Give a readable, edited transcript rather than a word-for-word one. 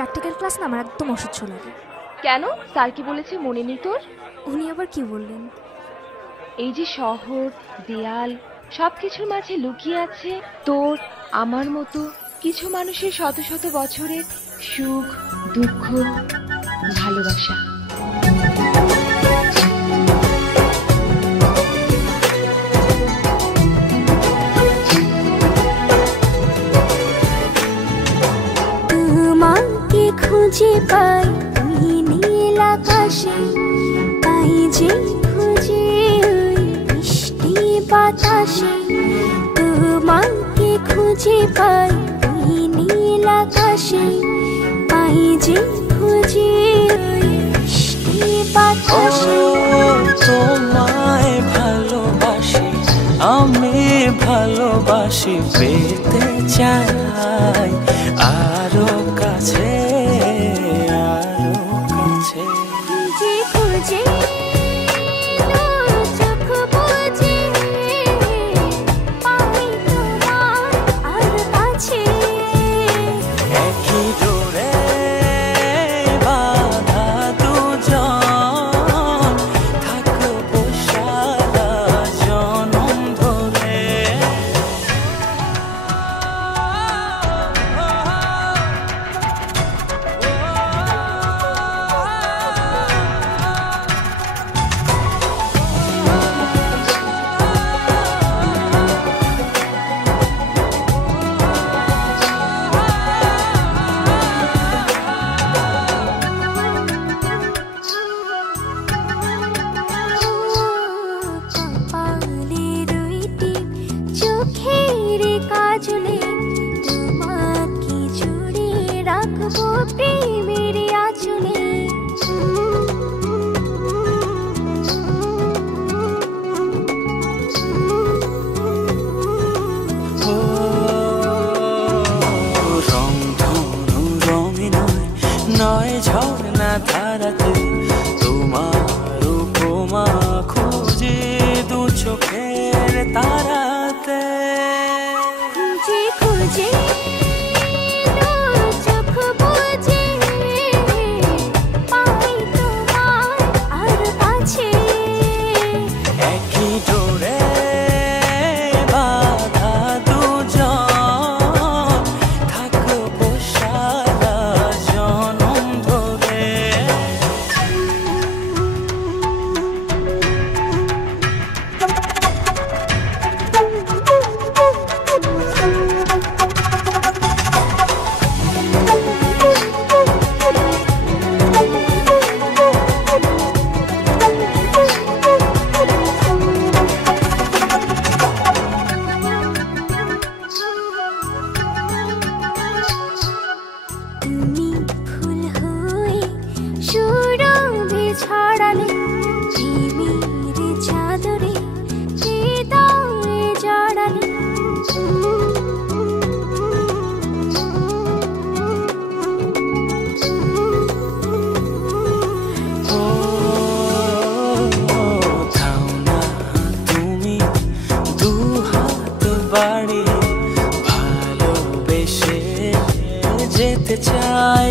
Practical class না আমার একদম অসহ্য লাগে। কেন? স্যার কি বলেছে মনে নেই তোর? উনি আবার কি বললেন? এই যে শহর, দেয়াল, সবকিছুর মাঝে লুকিয়ে আছে তোর আমার মতো কিছু মানুষের শত শত বছরের সুখ, দুঃখ, ভালোবাসা। তোমাকে খুঁজে পাই ওই নীল আকাশে, পাই যে খুঁজে ওই মিষ্টি বাতাসে। তোমাকে খুঁজে পাই ওই নীল আকাশে, পাই যে খুঁজে ওই মিষ্টি বাতাসে। তোমায় ভালোবাসি, আমি ভালোবাসি, পেতে চাই আরো কাছে, আরো কাছে। খুঁজে খুঁজে চোখ বুজে পাই তোমার আর কাছে। একই ডোরে বাঁধা দুজন, থাকবো সারা জনম ধরে। কপালে রইটি চোখের কাজলে, তোমাকে জুড়ে রাখবো প্রেমের আঁচলে। রংধনু রঙে নয়, নয় ঝর্ণা ধারাতে, তোমার উপমা খুঁজে দু চোখের তারাতে। খুঁজে খুঁজে চোখ বুজে পাই তোমার আর কাছে। একই ডোরে বাঁধা দুজন, থাকবো সারা জনম ধরে। তুমি ফুল হয়ে সুরভি ছড়ালে, প্রেমের চাদরে হৃদয়ে জড়ালে। ও থাও না তুমি দু হাত বাড়িয়ে, ভালোবেসে যেতে চাই